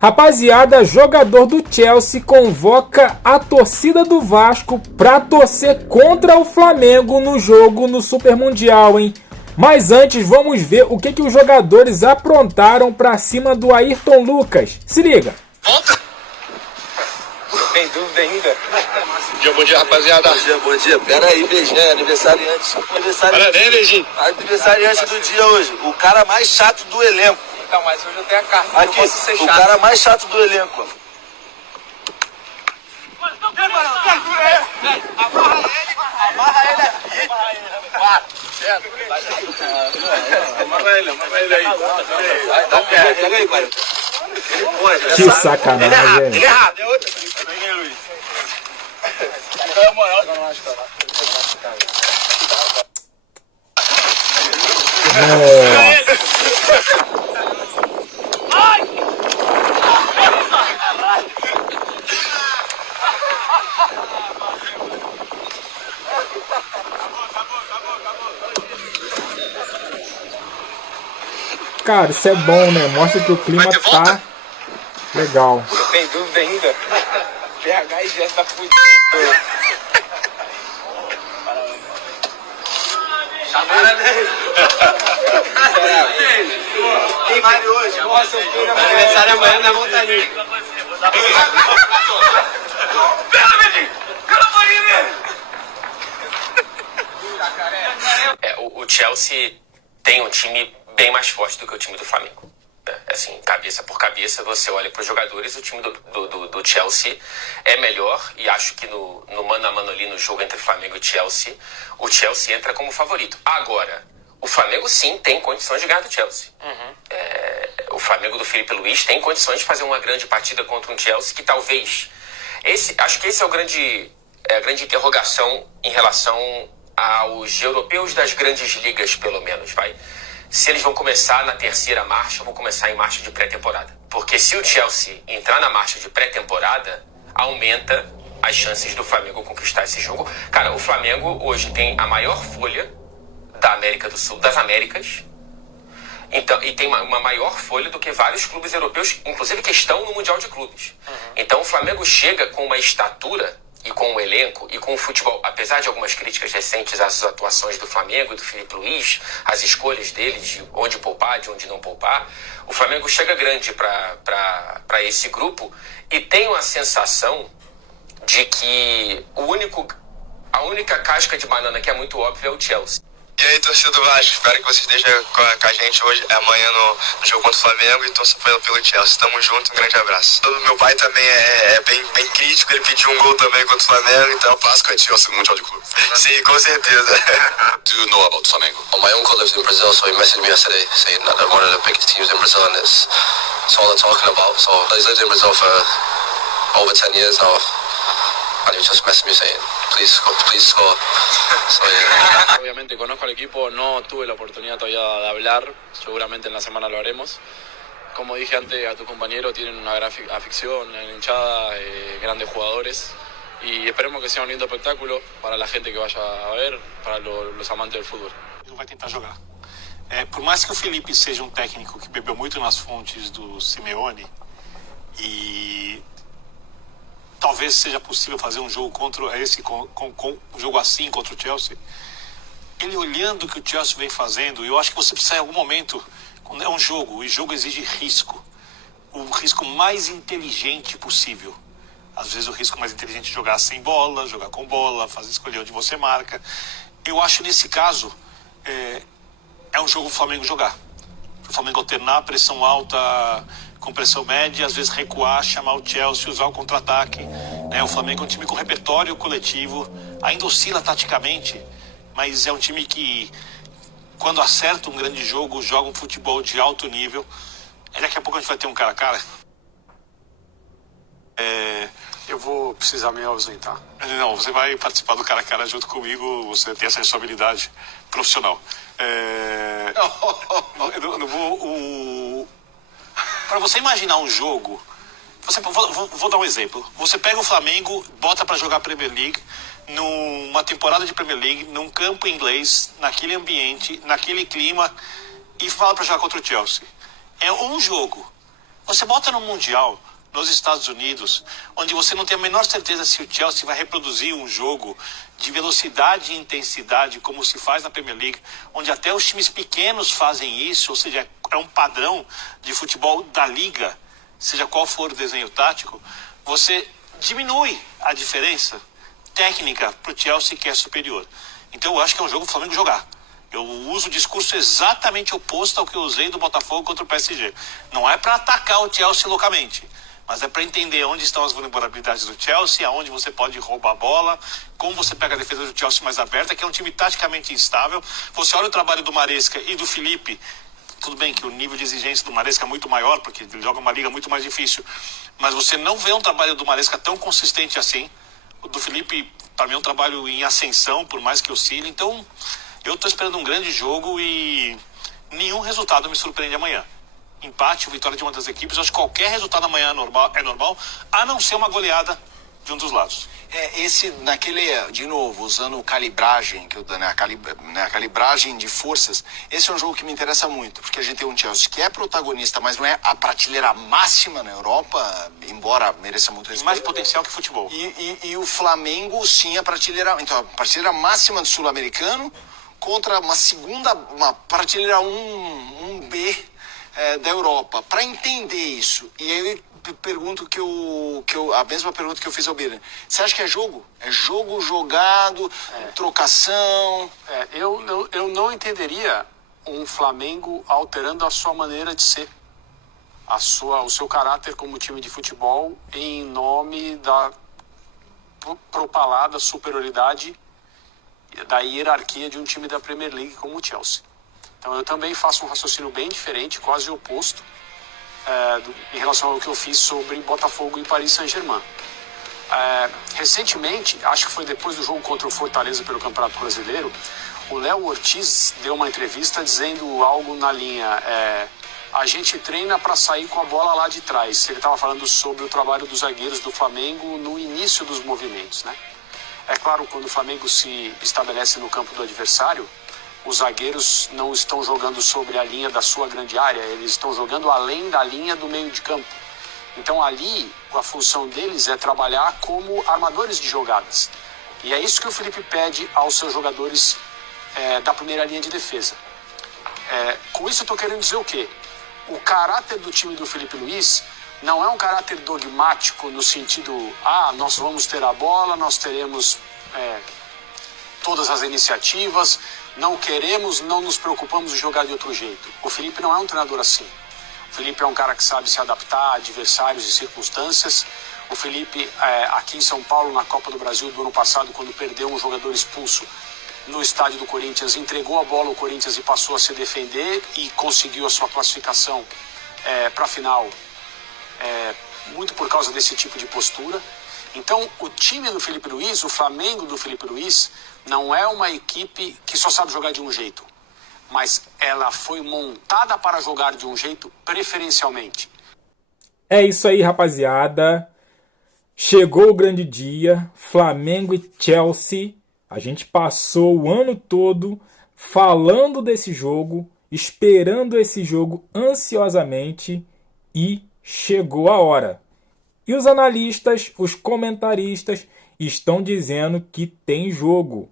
Rapaziada, jogador do Chelsea convoca a torcida do Vasco pra torcer contra o Flamengo no jogo no Super Mundial, hein? Mas antes, vamos ver o que os jogadores aprontaram pra cima do Ayrton Lucas. Se liga! Volta! Tem dúvida ainda? Bom dia, rapaziada. Bom dia. Pera aí, beijinho, aniversariante. Parabéns, beijinho. Aniversariante do dia hoje. O cara mais chato do elenco. Então, mas hoje eu tenho a carta, Aqui, eu posso ser o chato. cara mais chato do elenco. Amarra ele aqui. Amarra ele aí. Tá perto. Pega aí, pai. Que sacanagem, Ele é errado. É outra. Vem aí, Luiz. Cara, isso é bom, né? Mostra que o clima tá legal. Tem dúvida ainda? PH e Jess tá fudido. Quem vai hoje? Nossa, eu fui na aniversário amanhã na montaninha. O Chelsea tem um time bem mais forte do que o time do Flamengo. Assim, cabeça por cabeça, você olha para os jogadores, o time do Chelsea é melhor, e acho que no mano a mano ali no jogo entre Flamengo e Chelsea, o Chelsea entra como favorito. Agora, o Flamengo sim tem condições de ganhar do Chelsea. O Flamengo do Felipe Luiz tem condições de fazer uma grande partida contra um Chelsea que talvez... Acho que esse é a grande interrogação em relação aos europeus das grandes ligas, pelo menos, vai. Se eles vão começar na terceira marcha, vão começar em marcha de pré-temporada. Porque se o Chelsea entrar na marcha de pré-temporada, aumenta as chances do Flamengo conquistar esse jogo. Cara, o Flamengo hoje tem a maior folha da América do Sul, das Américas. Então, e tem uma maior folha do que vários clubes europeus, inclusive que estão no Mundial de Clubes. Então o Flamengo chega com uma estatura e com um elenco e com o futebol, apesar de algumas críticas recentes às atuações do Flamengo e do Felipe Luiz, as escolhas dele de onde poupar, de onde não poupar, o Flamengo chega grande para esse grupo e tem uma sensação de que a única casca de banana que é muito óbvia é o Chelsea. E aí, torcida do Vasco, espero que vocês estejam com a gente hoje, amanhã no jogo contra o Flamengo, e torçam pelo Chelsea. Tamo junto, um grande abraço. Meu pai também é bem crítico, ele pediu um gol também contra o Flamengo, então eu passo com a Chelsea no Mundial de Clube. Sim, com certeza. Do you know about Flamengo? Well, my uncle lives in Brazil, so he messaged me yesterday saying that they're one of the biggest teams in Brazil, and it's all they're talking about. So he's lived in Brazil for over 10 years now, and he just messaged me saying, please score. So, yeah. Obviamente conozco al equipo, no tuve la oportunidad todavía de hablar, seguramente en la semana lo haremos. Como dije antes a tu compañero, tienen una gran afición, una hinchada, grandes jugadores, y esperemos que sea un lindo espectáculo para la gente que vaya a ver, para los amantes del fútbol. Vai tentar jogar. Por mais que o Felipe seja um técnico que bebeu muito nas fontes do Simeone, e talvez seja possível fazer um jogo contra um jogo assim contra o Chelsea, ele olhando o que o Chelsea vem fazendo, eu acho que você precisa em algum momento, quando é um jogo, e jogo exige risco, o risco mais inteligente possível. Às vezes o risco mais inteligente é jogar sem bola, jogar com bola, escolher onde você marca. Eu acho nesse caso é um jogo o Flamengo jogar. O Flamengo alternar pressão alta com pressão média, às vezes recuar, chamar o Chelsea, usar o contra-ataque. O Flamengo é um time com repertório coletivo, ainda oscila taticamente, mas é um time que, quando acerta um grande jogo, joga um futebol de alto nível. Daqui a pouco a gente vai ter um cara a cara. Eu vou precisar me ausentar. Não, você vai participar do cara a cara junto comigo, você tem essa responsabilidade profissional. Para você imaginar um jogo, vou dar um exemplo. Você pega o Flamengo, bota para jogar Premier League, numa temporada de Premier League, num campo inglês, naquele ambiente, naquele clima, e fala para jogar contra o Chelsea. É um jogo. Você bota no Mundial, nos Estados Unidos, onde você não tem a menor certeza se o Chelsea vai reproduzir um jogo de velocidade e intensidade como se faz na Premier League, onde até os times pequenos fazem isso, ou seja, é um padrão de futebol da liga, seja qual for o desenho tático, você diminui a diferença técnica para o Chelsea, que é superior. Então eu acho que é um jogo o Flamengo jogar. Eu uso o discurso exatamente oposto ao que eu usei do Botafogo contra o PSG. Não é para atacar o Chelsea loucamente, mas é para entender onde estão as vulnerabilidades do Chelsea, aonde você pode roubar a bola, como você pega a defesa do Chelsea mais aberta, que é um time taticamente instável. Você olha o trabalho do Maresca e do Felipe, tudo bem que o nível de exigência do Maresca é muito maior, porque ele joga uma liga muito mais difícil, mas você não vê um trabalho do Maresca tão consistente assim. O do Felipe, para mim, é um trabalho em ascensão, por mais que oscile. Então, eu estou esperando um grande jogo e nenhum resultado me surpreende amanhã. Empate ou vitória de uma das equipes, eu acho que qualquer resultado amanhã é normal, a não ser uma goleada de um dos lados. De novo, usando calibragem, a calibragem de forças, esse é um jogo que me interessa muito, porque a gente tem um Chelsea que é protagonista, mas não é a prateleira máxima na Europa, embora mereça muito respeito. Mais potencial que futebol. E o Flamengo, sim, a prateleira máxima do sul-americano, contra uma prateleira 1B da Europa. Para entender isso, e aí eu pergunto a mesma pergunta que eu fiz ao Birner. Você acha que é jogo? É jogo jogado, trocação? Eu não entenderia um Flamengo alterando a sua maneira de ser, o seu caráter como time de futebol, em nome da propalada superioridade da hierarquia de um time da Premier League como o Chelsea. Então eu também faço um raciocínio bem diferente, quase oposto, em relação ao que eu fiz sobre Botafogo e Paris Saint-Germain. Recentemente, acho que foi depois do jogo contra o Fortaleza pelo Campeonato Brasileiro, o Léo Ortiz deu uma entrevista dizendo algo na linha, a gente treina para sair com a bola lá de trás. Ele estava falando sobre o trabalho dos zagueiros do Flamengo no início dos movimentos, né? É claro, quando o Flamengo se estabelece no campo do adversário, os zagueiros não estão jogando sobre a linha da sua grande área, eles estão jogando além da linha do meio de campo. Então ali, a função deles é trabalhar como armadores de jogadas. E é isso que o Felipe pede aos seus jogadores da primeira linha de defesa. Com isso eu estou querendo dizer o quê? O caráter do time do Felipe Luiz não é um caráter dogmático no sentido, nós vamos ter a bola, nós teremos todas as iniciativas, não nos preocupamos em jogar de outro jeito. O Felipe não é um treinador assim. O Felipe é um cara que sabe se adaptar a adversários e circunstâncias. O Felipe, aqui em São Paulo, na Copa do Brasil do ano passado, quando perdeu um jogador expulso no estádio do Corinthians, entregou a bola ao Corinthians e passou a se defender e conseguiu a sua classificação para a final, muito por causa desse tipo de postura. Então, o time do Felipe Luiz, o Flamengo do Felipe Luiz, não é uma equipe que só sabe jogar de um jeito, mas ela foi montada para jogar de um jeito preferencialmente. É isso aí, rapaziada. Chegou o grande dia, Flamengo e Chelsea. A gente passou o ano todo falando desse jogo, esperando esse jogo ansiosamente e chegou a hora. E os analistas, os comentaristas estão dizendo que tem jogo.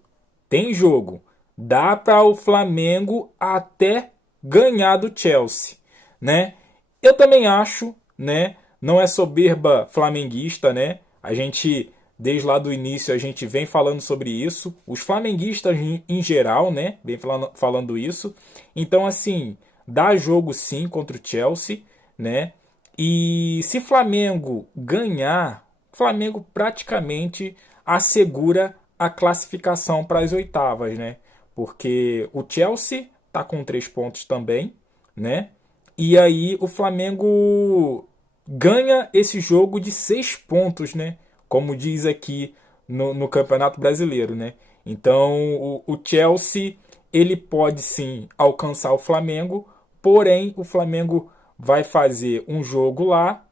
Tem jogo. Dá para o Flamengo até ganhar do Chelsea, né? Eu também acho, né? Não é soberba flamenguista, né? A gente, desde lá do início, a gente vem falando sobre isso. Os flamenguistas em geral, né? Vem falando isso. Então, assim, dá jogo sim contra o Chelsea, né? E se Flamengo ganhar, Flamengo praticamente assegura a classificação para as oitavas, né? Porque o Chelsea tá com 3 pontos também, né? E aí o Flamengo ganha esse jogo de 6 pontos, né? Como diz aqui no Campeonato Brasileiro, né? Então o Chelsea, ele pode sim alcançar o Flamengo, porém o Flamengo vai fazer um jogo lá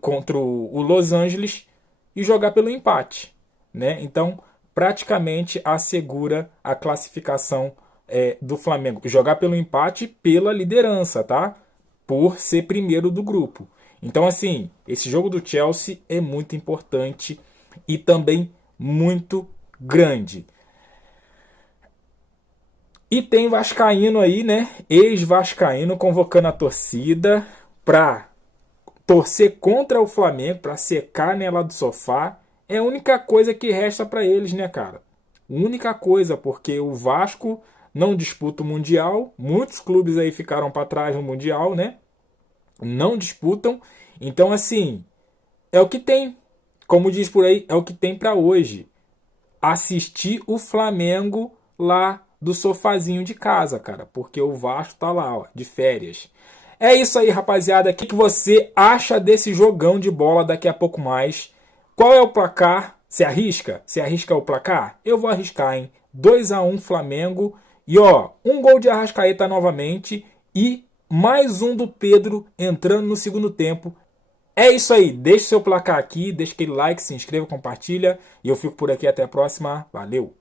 contra o Los Angeles e jogar pelo empate, né? Então praticamente assegura a classificação do Flamengo. Jogar pelo empate pela liderança, tá? por ser primeiro do grupo. Então, assim, esse jogo do Chelsea é muito importante e também muito grande. E tem vascaíno aí, né? Ex-vascaíno convocando a torcida para torcer contra o Flamengo, para secar nela do sofá. É a única coisa que resta para eles, né, cara? Única coisa, porque o Vasco não disputa o Mundial. Muitos clubes aí ficaram para trás no Mundial, né? Não disputam. Então, assim, é o que tem. Como diz por aí, é o que tem para hoje. Assistir o Flamengo lá do sofazinho de casa, cara. Porque o Vasco tá lá, ó, de férias. É isso aí, rapaziada. O que você acha desse jogão de bola daqui a pouco mais? Qual é o placar? Você arrisca? Você arrisca o placar? Eu vou arriscar, hein? 2-1 Flamengo. E ó, um gol de Arrascaeta novamente. E mais um do Pedro entrando no segundo tempo. É isso aí. Deixe seu placar aqui. Deixa aquele like, se inscreva, compartilha. E eu fico por aqui. Até a próxima. Valeu!